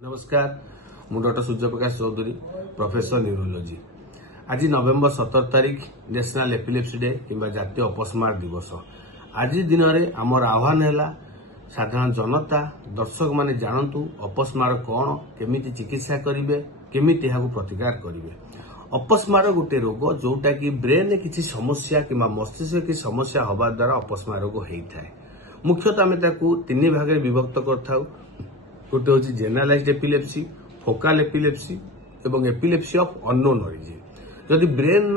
नमस्कार मु doctor Suryaprakash Chaudhary professor neurology. आज नवेम्बर 17 तारिख नेशनल एपिलेप्सी डे किंबा जातीय अपस्मार दिवस। आज दिन में आमर आह्वान है साधारण जनता दर्शक माने जानतु अपस्मार कौन केमिति चिकित्सा करेंगे केमिति यहाँ प्रतिकार करेंगे। अपस्मार गोटे रोग जोटा कि ब्रेन किसी समस्या किंबा मस्तिष्क की समस्या हवा द्वारा अपस्मार रोग होता है। मुख्यतः आम तीन भाग में विभक्त कर गोटे हूँ जेनरलाइज्ड एपिलेप्सी, फोकाल एपिलेप्सी एवं एपिलेप्सी ऑफ अननोन ओरिजिन। जदि ब्रेन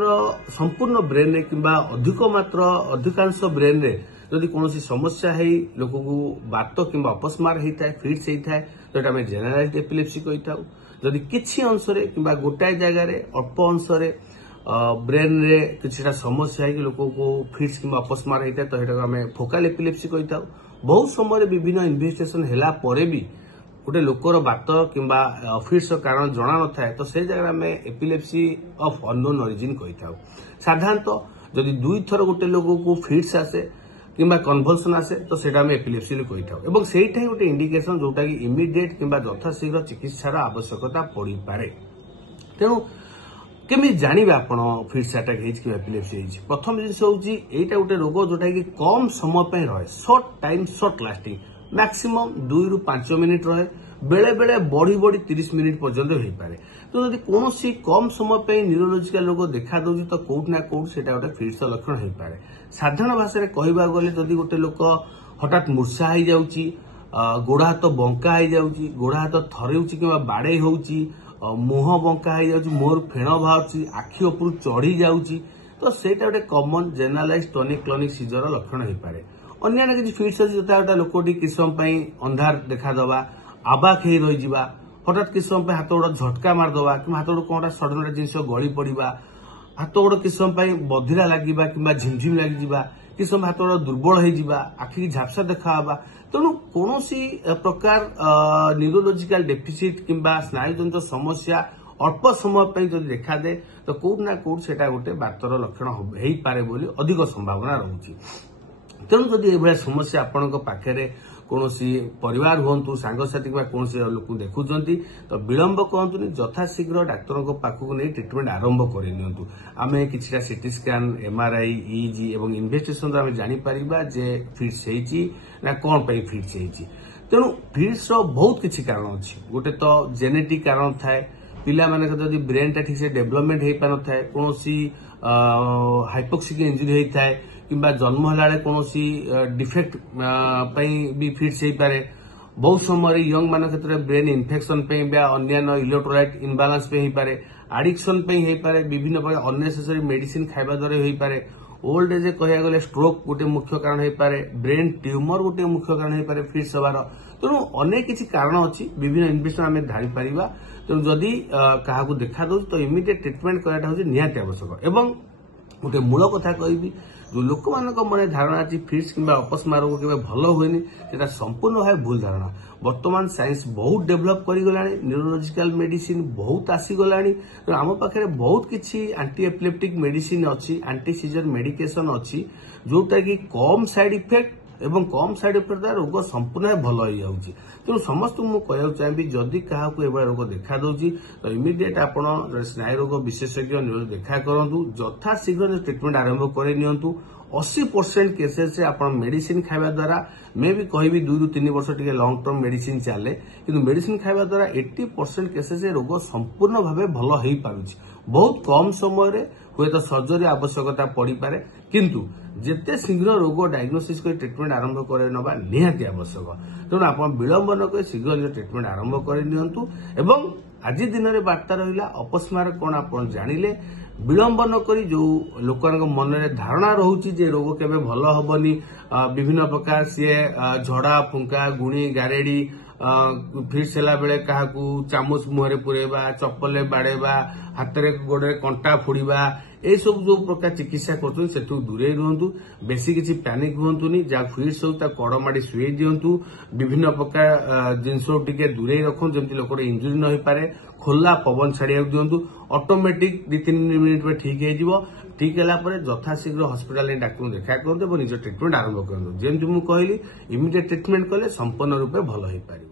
संपूर्ण ब्रेन रे किंबा अधिकांश ब्रेन रे जदि कौन समस्या है लोक को बात किंबा अपस्मार होता है फिट्स होता है तो आम जेनरलाइज्ड एपिलेप्सी कही था। जदि किसी अंश किंबा गोटाए जगार अल्प अंश ब्रेन रे किसी समस्या है लोक को फिट्स किंबा अपस्मार होता है तो यहाँ आम फोकाल एपिलेप्सी कही था। बहुत समय विभिन्न इन्वेस्टिगेशन हैला परे भी गोटे लोकर बात किंबा फिट्स कारण जना न था तो से जगह आम एपिलेप्सी ऑफ अननोन ओरिजिन कही था। साधारणतः जदि दुई थर गोटे लोक को फिट्स आसे किंबा कन्वल्सन आसे तो सेटा आम एपिलेप्सी कही था एवं सेटा गोटे इंडिकेशन जोटा कि इमिडिएट किंबा यथाशीघ्र चिकित्सार आवश्यकता पड़ पारे। तेणु केमी जानवे आप फिट्स अटैक हो एपिलेप्सी हो प्रथम जिन हूँ यहाँ गोटे रोग जोटा कि कम समय रहे short time short lasting maximum 2 ରୁ 5 मिनिट रहे बेले बेले बढ़ी बढ़ी 30 मिनिट पर्यंत हो पारे। तो जब कौन कम समय न्यूरोलॉजिकल रोग देखा दूसरी तो कौट ना कौट से गोटे फिट्स लक्षण हो पारे। साधारण भाषा कहवा गले जदि गोटे लोक हठात मूर्छा हो जाऊँगी गोड़ हाथ बंका हो जाऊँगी गोड़ हाथ थरउची कि बाड़े होउची मुह बंका हो जाऊँगी मुहर फेण बाहर आखि उपर चढ़ी जाऊँगी तो सेटा गोटे कॉमन जेनरलाइज्ड टॉनिक क्लॉनिक सीजर लक्षण हो पारे। अन्य किसी फिट्स अच्छी जो गोटे लोकटी किस समय अंधार देखादवा आबाक हो रही हठात किस समय हाथ गोड़ झटका मारदवा कि हाथ गोड़ कौन सडन जिन गली पड़ा हाथ गोड़ किस समय बधिरा लगे कि झिमझिम लगी किस समय हाथ गोड़ दुर्बल हो आखि की झापसा देखा। तेणु कौन प्रकार न्यूरोलॉजिकल डेफिसिट किंबा स्नायुजनित समस्या अल्प समय जब देखा दे तो कौट ना कौट से गोटे बातर लक्षण हो पारे बोली अधिक संभावना रही। तेणु जदि यह समस्या आपण पाखे कौन परिवार हूँ सांगसाथी कौन लोक देखुं तो विलंब कहतुनि यथाशीघ्र डाक्तर पाखक नहीं ट्रिटमेंट आरंभ कर आम कि सीटी स्कैन एमआरआई ईईजी और इन्वेस्टिगेशन आम जापर जे फिट्स ना कौन फिट्स होती। तेणु फिट्स बहुत किसी कारण अच्छी गोटे तो जेनेटिक कारण थाए पिला माने जदि ब्रेन टा ठीक से डेवलपमेंट हो पान था कौन हाइपोक्सिक इंजुरी होता है किंबा जन्म है कौन डिफेक्ट भी फिट्स हो पारे। बहुत समय यंग मान क्षेत्र में ब्रेन इन्फेक्शन अन्य इलेक्ट्रोलाइट इनबालांस हो पारे एडिक्शन हो पारे विभिन्न प्रकार अननेसेसरी मेडिसिन खाइबा द्वारा हो पारे। ओल्ड एज कह गले स्ट्रोक गोटे मुख्य कारण हो पारे ब्रेन ट्यूमर गोटे मुख्य कारण हो पारे फिट्स हबार। तेणु अनेक किसी कारण अच्छी विभिन्न इन्वेस्टिगेशन आम धारी पारिबा। तेणु जदि क्या देखा दो तो इमिडिएट ट्रिटमेंट कराटा हूँ निहाती आवश्यक। एवं गोटे मूल कथा कहबी जो लोक मन धारणा अच्छी फिट्स किंबा अपस्मार रोग के भल हुए से संपूर्ण भाव भूल धारणा। वर्तमान साइंस बहुत डेभलप करिगला न्यूरोलॉजिकल मेडिसिन बहुत आसीगला आम पाखे बहुत किसी एंटी एपिलेप्टिक मेडिसिन अच्छी एंटी सीजर मेडिकेशन अच्छी जोटा कि कम साइड इफेक्ट एवं कम साइड इफेक्ट द्वारा रोग संपूर्ण भल हो जाऊँगी। तेणु समस्त मुझे कहना चाहिए जदि क्या रोग देखा दूसरी तो इमिडिएट आप स्नायु रोग विशेषज्ञ देखा करूँ यथाशीघ्र ट्रिटमेंट आरंभ कर 80% केसेस से आप मेडिसिन खाइबा द्वारा मैं भी कहि 2 ରୁ 3 वर्ष टी लंग टर्म मेडिसिन चले किंतु मेडिसिन खाइबा द्वारा 80% केसेस रोग संपूर्ण भाव भल हो पारुछि। बहुत कम समय हुए तो सर्जरी आवश्यकता पड़ पारे किंतु जिते शीघ्र रोग डायग्नोसिस कर ट्रिटमेंट आरंभ कर नवा निहाती आवश्यक। तेणु आप विलंब न कर शीघ्र ट्रिटमेंट आरंभ कर आज दिन में बार्ता रहा अपस्मार कौन आप जानिले विलंब न करी जो लोक मन में धारणा रोचे जे रोग केबे भल हबनी विभिन्न प्रकार सी झड़ा फुंका गुणी गारेड़ी फिट्स है बेले क्या चामच मुहरे पुरेबा चप्पल बाड़ेबा हाथ में गोड़े कंटा फोड़ा ये सब जो प्रकार चिकित्सा कर दूरे रुहतु बेसी किसी पैनिक हुंतुनी जहाँ फिट्स हो कड़माड़ी शुए दिंतु विभिन्न प्रकार जिनस टी दूरे रखु जमी लोक इंजुरी न हो पारे खोला पवन छाड़िया दिंतु ऑटोमेटिक 2-3 मिनिट में ठीक हो ठीक है यथाशीघ्र हस्पिटाल डाक्तर देखा करूँ और निज ट्रिटमेंट आरंभ करूँ। जमी मुझे कहली इमिडिएट ट्रिटमेंट कले संपूर्ण रूपे भल हो पार।